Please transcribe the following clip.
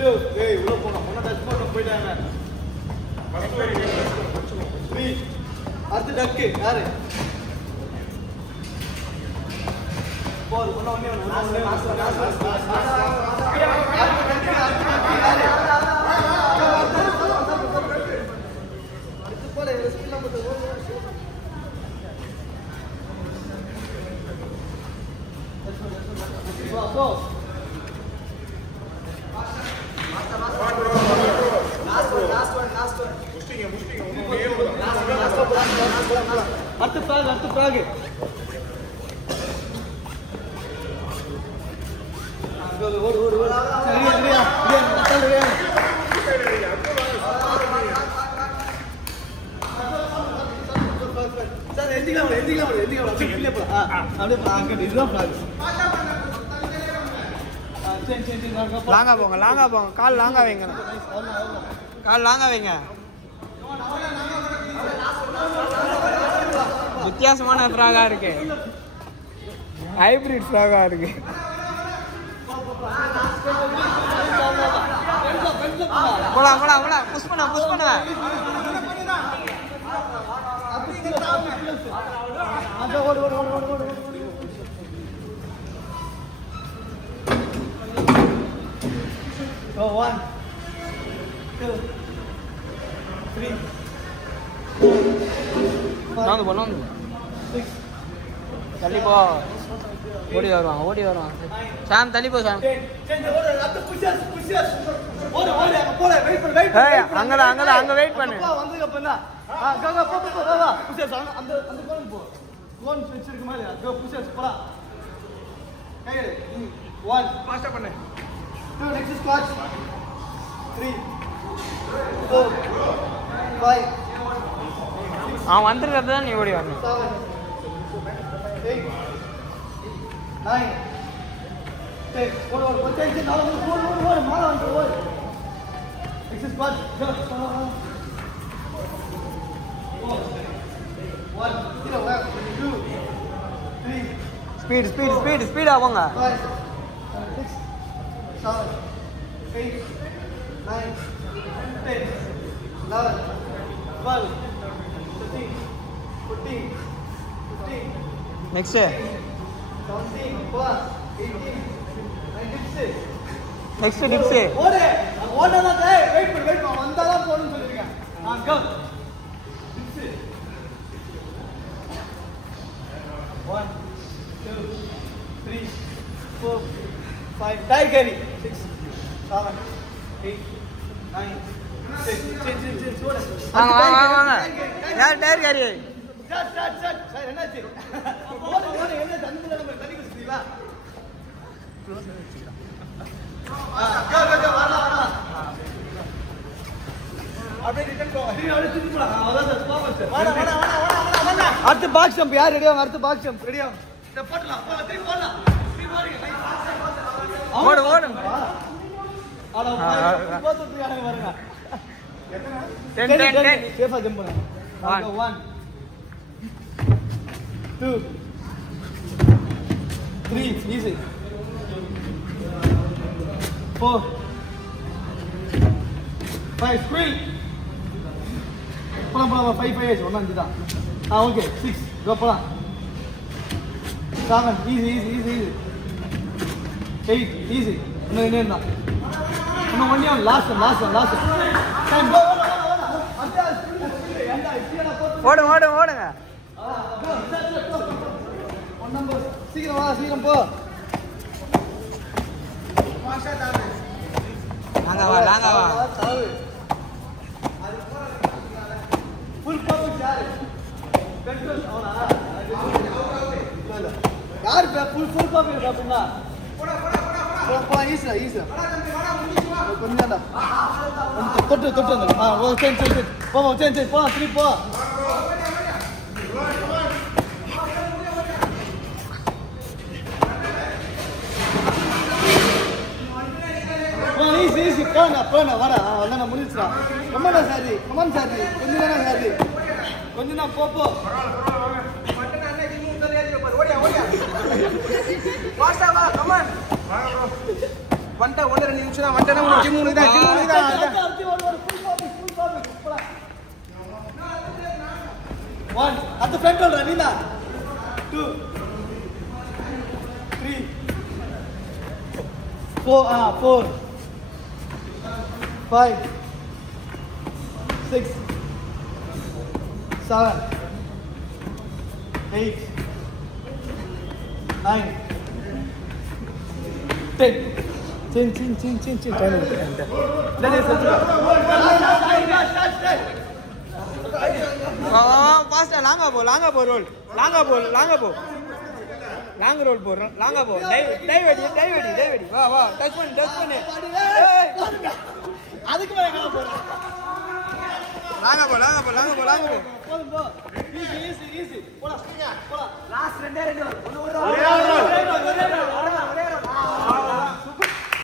ஏய் உள்ள போங்க பொண்ண டச் பண்ண போய்டாங்க ஃபர்ஸ்ட் வெரி 3 அடுத்து டக்கு யாரு போர் பொண்ண ஒண்ணே அடுத்து போல skill number go last one pushing அடுத்து frag ஓடு சரியா சார் எந்திக்கலாம் அப்படியே அங்க இதுதான் frag லாங்கா போங்க கால் லாங்கா வைங்க வித்தியாசமான ஃப்ராகா இருக்கு ஹைபிரிட் ஃப்ராகா இருக்கு போலாம் புஷ் பண்ண Go 1, 2, 3, 4, 5, 6. தள்ளி போ ஓடி வருவான் சாம் தள்ளி போ சாம் அங்க வெயிட் பண்ணு வந்ததுக்கு அப்புறம் அந்த கோன் போ கோன் ஸ்விட்ச் இருக்கு மாதிரி புஷர்ஸ் போலாம் 1 ஃபாஸ்டா பண்ணு 2 next squats 3 4 5 அவன் வந்துருக்கிறது தான் நீ ஓடி வரணும் 7 8 9 10 ஓடு மாலை வந்து ஓடு next squat go 1 0 2 3 ஸ்பீடா போங்க 5 6 7 8 9 10 11 12 13 14 15 நெக்ஸ்ட் 17 18 19 நெக்ஸ்ட் டிப்ஸ் ஓடலாம் வெயிட் பண்ணு வந்தாதான் போணும்னு சொல்லிருக்கேன் கோ டிப்ஸ் 1 2 3 4 5 tiger 6 7 8 9 10 வாங்க யார் டயர் காரி சார் என்னாச்சு ஓடு என்ன தண்ணில நம்ம தண்ணி குடிச்சீங்களா வரலாம் அப்படியே ரிட்டர்ன் போ அப்படியே திருப்பி போலாம் அதான் ஸ்பாட் வாடா அடுத்து பாக்ஸ் ஜம்ப் யார் ரெடியா அடுத்து பாக்ஸ் ஜம்ப் ரெடியா போடலாம் திருப்பி போடலாம் ஓடு ஆனா போட்டு யாரங்க வரங்க 10 சேஃபா ஜம்ப் பண்ணுங்க 1 2 3 easy 4 5 squeal போலாம் 5 ஏஜ் ஒண்ணா அஞ்சுதான் ஓகே 6 கோ போலாம் 7 easy 8 easy இன்னும் தான் இன்னும் ஒண்ணே லாஸ்ட் டைம் கோ ஓடுங்க ஒன் நம்பர் சீக்கிரம் போ நாங்க வா ஃபுல் பவர் யாரு கண்ட்ரோல் அவனா யார் ஃபுல் பவர் அப்படினா போடா ஈஸியா கொஞ்சம்டா தொட்டு ஓ சரி போ 3 போ ஈஸி போனா வாடா அதான் முடிச்சுடா கமாண்டா சாரி கமான் சாரி கொஞ்சம் தான் போ மட்டன் அண்ணா இது மூணு ஏறி பாரு ஓடியா ஃபாஸ்டா வா கமான் வந்துட்டா 1-2 நிமிஷம் தான் வந்துட்டா உனக்கு ஜிம் உனக்கு தான் One. At the front hold, Nila. 2, 3, 4, 5, 6, 7, 8, 9, 10. Chin. Time over. Then it's பாஸ்டா லாங்கா போ ரோல் லாங்கா போ லாங்கா போ டைவ் வெடி வா டச் பண்ணு அதுக்கு மேல எங்க போற லாங்கா போ போதும் போ ஈஸி போலாம் லாஸ்ட் ரெண்டே